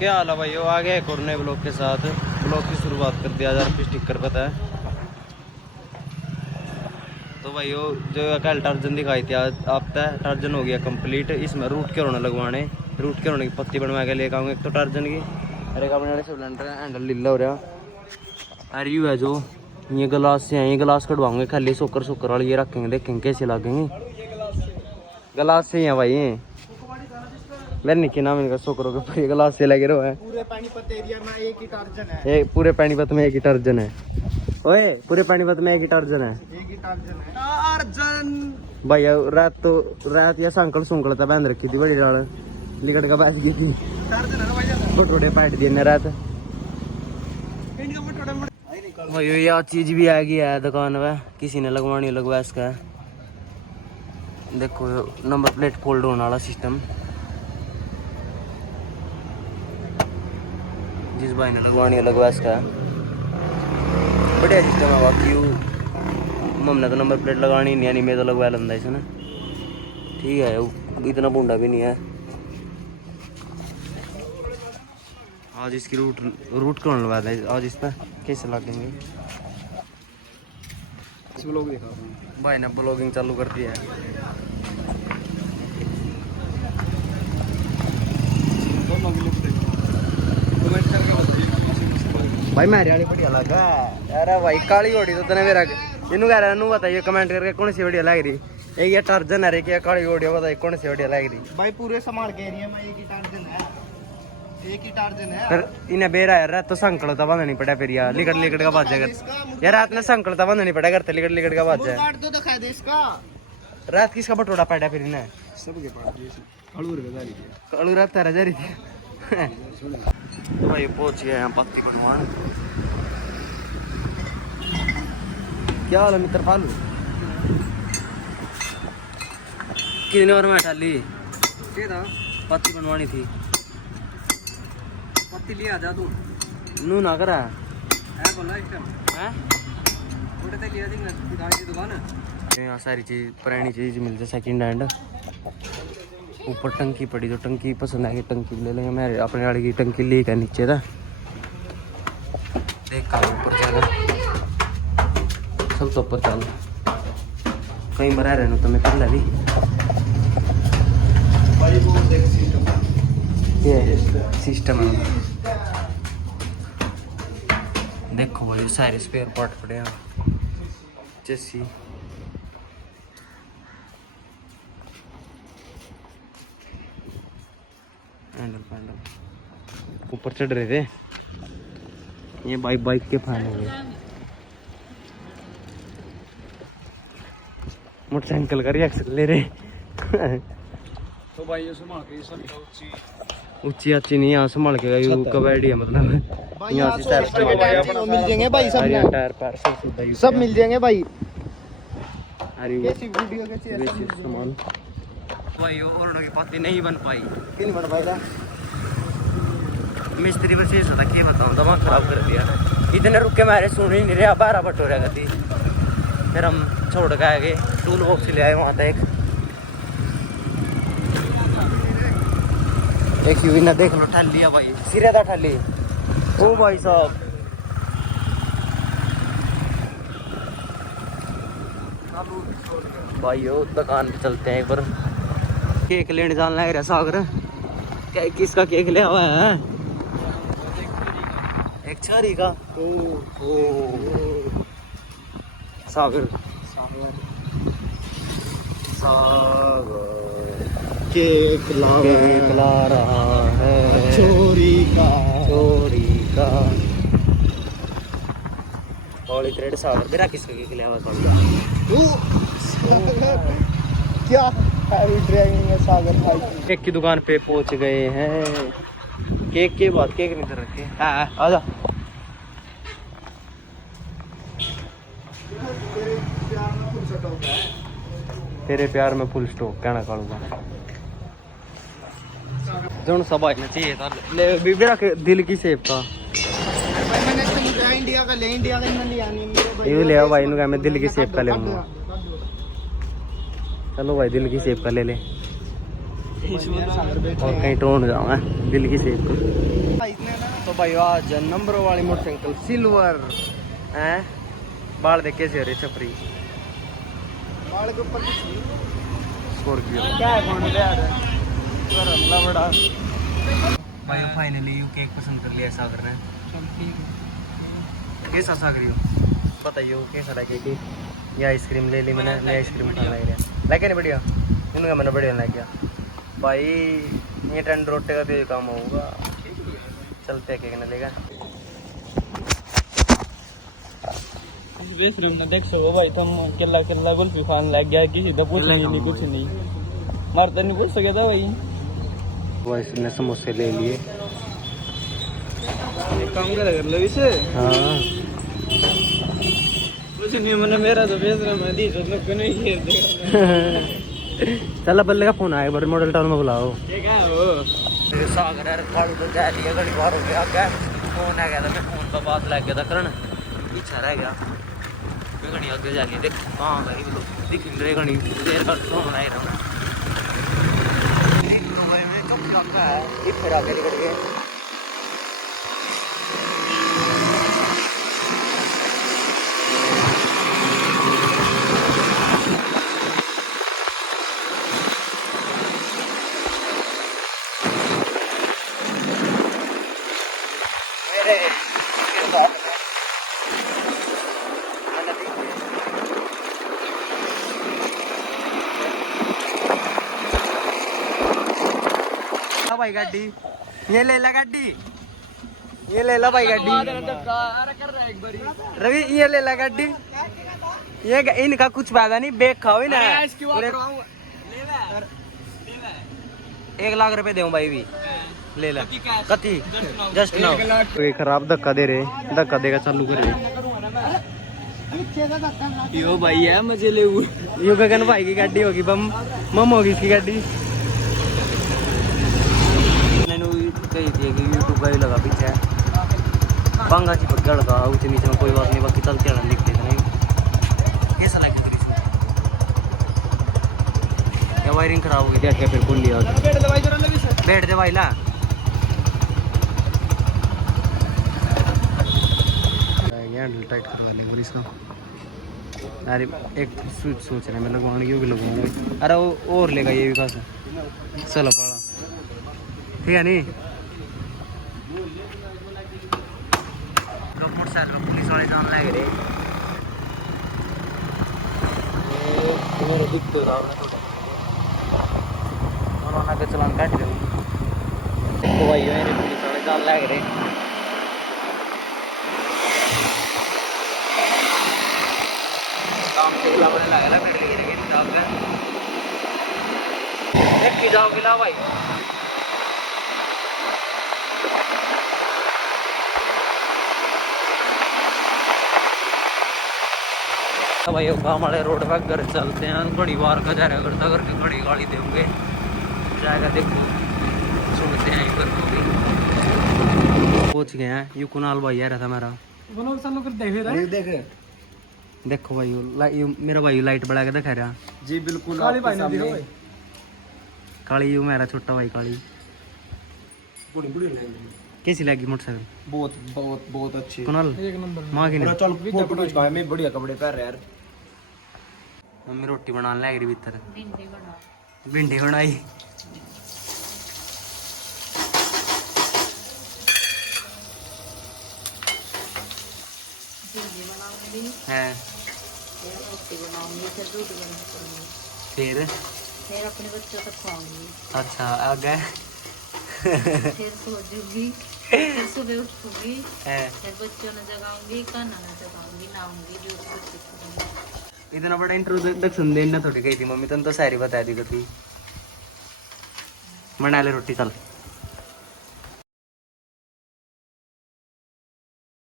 क्या हाल है भाई? वो आ गया एक और नए ब्लॉग के साथ। ब्लॉग की शुरुआत कर दिया यार, स्टिकर पता है तो भाई वो जो कल टार्जन दिखाई थी आज आप तक टार्जन हो गया कंप्लीट। इसमें रूट के रोने लगवाने, रूट के रोने की पत्ती बनवा के लेकर आऊँगा। एक तो टार्जन की अरे का बनाने सिलेंडर हैंडल लीला हो रहा। अरे यू है जो ये गिलास से हैं, ये गिलास कटवाऊंगे खाली सोकर सोकर वाले ये रखेंगे, देखेंगे कैसे लगेंगे। गिलास से ही है भाई ये मेरे निकी नाम इनका सोकरों के पूरे गिलास से लगे रहो है। पूरे पानीपत एरिया में एक ही टार्जन है। ये पूरे पानीपत में एक ही टार्जन है। ओए पूरे पानीपत में एक ही टार्जन है। एक ही टार्जन है। टार्जन भाई रात या संकल सुंकल था बंद रखी थी बड़ी डाल लिकट का बैठ गई थी। टार्जन है ना भाई, छोटे छोटे पैट दिए ने रात भाई। यह चीज भी आ गई है दुकान में, किसी ने लगवानी लगवा इसका। देखो नंबर प्लेट फोल्ड होने वाला सिस्टम, जिस भाई ने लगवानी लगवा इसका। बढ़िया सिस्टम है बाकी। मम्मी ने तो नंबर प्लेट लगानी नहीं आनी, मैं तो लगवा लेंदा इसे ना। ठीक है इतना बूंदा भी नहीं है। आज इसकी रूट कौन लगवा है आज, इस पर कैसे लगेंगे। ब्लॉग देखा भाई ने ब्लॉगिंग चालू कर दी है। भाई मेरे वाली बढ़िया लगा। अरे भाई काली घोड़ी तो तने मेरा इनू कह रहा है, बताइए कमेंट करके कौन सी बढ़िया लग रही। एक ये टार्जन है रे क्या काली घोड़ी, बताइए कौन सी बढ़िया लग रही। भाई पूरे समार के एरिया में एक ही टार्जन है, एक ही टार्जन है। फिर इन्हें बेरा यार तो संकल तो बंद नहीं पड़ा फिर यार लिकट लिकट का बाजा कर यार। रात में संकल तो बंद नहीं पड़ा करते लिकट लिकट का बाजा काट दो दिखा दे इसका। रात किसका बटोड़ा पड़ा फिर इन्हें सबके पास कलू रात तेरा जा रही थी। तो भाई पहुंच गए हैं पत्ती बनवान। क्या हाल है मित्र फालू? कितने और में डाली पत्ती बनवानी थी। पत्ती लिया जा तू नू ना करा है बोला इस टाइम हैं थोड़े ते लिया देंगे गाड़ी की दुकान है। यहाँ सारी चीज पुरानी चीज मिलती है सेकंड हैंड। ऊपर टंकी पड़ी तो टंकी पसंद आएगी, टंकी ले लेंगे। मैं अपने गाड़ी की टंकी ले कर नीचे था देख कर ऊपर चल सब तो ऊपर चल कहीं बरा रहना तो मैं कर ला भी। ये सिस्टम है देखो भाई सारे स्पेयर पार्ट पड़े हैं जैसी हैंडल पैंडल ऊपर चढ़ रहे थे। ये बाइक के फैन हो गए। मोटरसाइकिल का रिएक्शन ले रहे। तो भाई ये संभाल के सब ऊंची अच्छी नहीं यहाँ संभाल के गई कबड्डी है मतलब यहाँ से टायर मिल जाएंगे भाई, सब टायर पैर सब सब मिल जाएंगे भाई। अरे कैसी वीडियो के सामान भाई और की पत्ती नहीं बन पाई। किन बन पाएगा मिस्त्री पर शेष होता क्या बताऊँ, दिमाग खराब कर दिया। इतने रुक के मारे सुन ही नहीं रहे 12 बटोरे गति। फिर हम छोड़ के आए गए टूल बॉक्स ले आए वहाँ तक। एक यूवी ना देख लो ठल लिया भाई सिरे था ठली। ओ भाई साहब भाई हो दुकान पे चलते हैं एक बार। केक लेने जाना लग रहा सागर। क्या किसका केक ले हुआ है? एक छरी का सागर सागर केक ला रहा है चोरी का होली थ्रेड सागर। मेरा किसका केक ले हुआ क्या ड्राइविंग है सागर भाई। केक की दुकान पे पहुंच गए हैं। केक के बाद केक नहीं कर रखे। आजा तेरे प्यार में फुल स्टॉक कहना कालूंगा जो सब आना चाहिए था ले बीबी रख दिल की सेब का इंडिया का ले इंडिया का ये ले आओ भाई नु मैं दिल की सेब का ले आऊंगा। चलो भाई दिल की सेब का ले ले और कहीं टोन जाऊंगा दिल की सेब का। तो भाई आज नंबर वाली मोटरसाइकिल सिल्वर हैं बाल देख कैसे हो रहे छपरी बाल के ऊपर स्कॉर्पियो क्या है कौन ले आ रहा है बड़ा भाई फाइनली यू केक पसंद कर लिया सागर ने चल ठीक है कैसा सागर यू बताइए कैसा लगे कि ये आइसक्रीम ले ली मैंने मैं आइसक्रीम खाने लग रहा लेके नहीं बढ़िया इनका मैंने बढ़िया लग गया भाई ये टेंड रोटे का भी काम होगा चलते केक न लेगा बेस रूम ना देख सो भाई तुम केला केला कुल्फी खान लग गया किसी तो कुछ नहीं कुछ नहीं मारता नहीं पूछ सके था भाई वो इसने समोसे ले लिए एक काम कर लो इसे हाँ कुछ नहीं मैंने मेरा तो बेस रूम है दी तो को नहीं खेल देगा चल बल्ले का फोन आया बड़े मॉडल टाउन में बुलाओ ये क्या है वो सागर यार खाड़ू तो जा लिया घड़ी बार हो गया क्या फोन आ गया था मैं फोन का पास लग गया था करण पीछा रह गया मैं घड़ी आगे जा लिया देख कहाँ गई वो दिख रहे घड़ी देर का फोन आए रहा मैं कब रखा है ये फिर आगे निकल गए भाई गाड़ी ये ले ला गाड़ी ये ले ला भाई गाड़ी रवि ये ले ला गाड़ी ये इनका कुछ फायदा नहीं बेग खाओ ना 1 लाख रुपए दूं भाई भी ले ला कति जस्ट नाउ कोई खराब धक्का दे रहे धक्का देगा चालू कर रहे यो भाई है मजे ले यू गगन भाई की गाड़ी होगी बम होगी इसकी गाड़ी कही थी कि यूट्यूब का ही लगा पीछे पंगा की पक्का लगा ऊंचे नीचे में कोई बात नहीं बाकी चलते रहना लिखते थे नहीं कैसा लगे तेरी क्या वायरिंग खराब हो गई थी क्या फिर बोल लिया बैठ दे भाई ला हैंडल टाइट करवा लेंगे और इसका अरे एक स्विच सोच रहे हैं मैं लगवाने की भी लगवाऊंगा अरे वो और लेगा ये भी पास चलो पड़ा ठीक है नहीं मोटरसाइकिल पुलिस वाले जान लग रहे उन्होंने के चलान काट रहे तो भाई मेरे पुलिस वाले जान लग रहे काम से लग रहा है मेरे लिए एक जाओ गिला भाई भाई गाँव वाले रोड पर घर चलते हैं घड़ी बार का जा रहा करता करके घड़ी गाड़ी देंगे जाएगा देखो सुनते हैं इधर को भी पहुंच गए हैं यू कुणाल भाई आ रहा था मेरा देख देखो भाई यू मेरा भाई लाइट बढ़ा के दिखा रहा जी बिल्कुल काली यू मेरा छोटा भाई काली कैसी लगी मोटरसाइकिल बहुत बहुत बहुत अच्छी कुणाल माँ की नहीं चल फोटो खिंचवा मैं बढ़िया कपड़े पहन रहा यार मम्मी रोटी बनाने लग रही भीतर भिंडी बनाई है फिर अपने बच्चों को खुआऊंगी अच्छा आगे फिर सो जूंगी फिर सुबह उठूंगी है फिर बच्चों ने जगाऊंगी खाना न जगाऊंगी नहाऊंगी जो कुछ इतना बड़ा इंट्रोडक्शन देना थोड़ी गई थी मम्मी तुम तो सारी बता दी थी बना ले रोटी चल